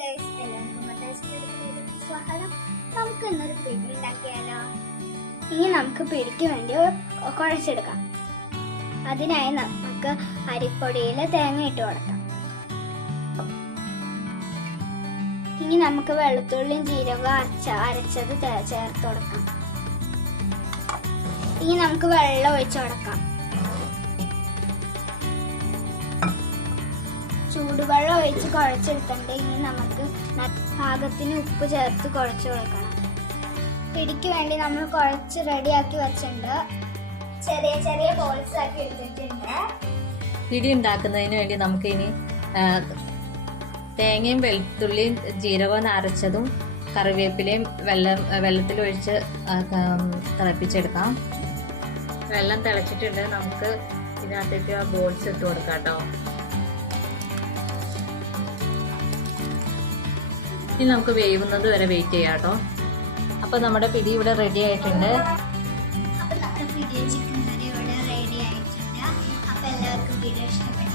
Guys, എല്ലാവർക്കും മത്തായിയുടെ സ്വാഗതം. നമുക്ക് ഇന്നൊരു പിടി ഉണ്ടാക്കിയാലോ? ഇനി നമുക്ക് പിടിക്ക് വേണ്ടി കുഴച്ചെടുക്കാം. അതിനായി നമുക്ക് അരിപ്പൊടിയിൽ തേങ്ങ ഇട്ട് കൊടുക്കാം. ഇനി നമുക്ക് വെളുത്തുള്ളിയും ജീരകവും അരച്ചത് ചേർത്ത് കൊടുക്കാം. ഇനി നമുക്ക് വെള്ളം ഒഴിച്ചു കൊടുക്കാം. ചൂടുവെള്ളം ഒഴിച്ച് കുഴച്ചെടുത്തിട്ട് ഇനി നമുക്ക് പാകത്തിന് ഉപ്പ് ചേർത്ത് കുഴച്ച് കൊടുക്കണം. പിടിക്ക് വേണ്ടി നമ്മൾ കുഴച്ച് റെഡിയാക്കി വെച്ചിട്ടുണ്ട്. ചെറിയ ചെറിയ ബോൾസ് ആക്കി എടുത്തിട്ടുണ്ട്. പിടി ഉണ്ടാക്കുന്നതിന് വേണ്ടി നമുക്ക് ഇനി തേങ്ങയും വെളുത്തുള്ളിയും ജീരകവും അരച്ചതും കറിവേപ്പിലയും വെള്ളത്തിലൊഴിച്ച് തിളപ്പിച്ചെടുക്കാം. വെള്ളം തിളച്ചിട്ടുണ്ട്. നമുക്ക് ഇതിനകത്തേക്ക് ആ ബോൾസ് ഇട്ട് കൊടുക്കാം കേട്ടോ. ഇനി നമുക്ക് വേവുന്നത് വരെ വെയിറ്റ് ചെയ്യാം കേട്ടോ. അപ്പൊ നമ്മുടെ പിടി ഇവിടെ റെഡി ആയിട്ടുണ്ട്. അപ്പൊ നമ്മുടെ ചിക്കൻ കറി ഇവിടെ റെഡി ആയിട്ടുണ്ട്. അപ്പൊ എല്ലാവർക്കും വീഡിയോ ഇഷ്ടപ്പെട്ടു.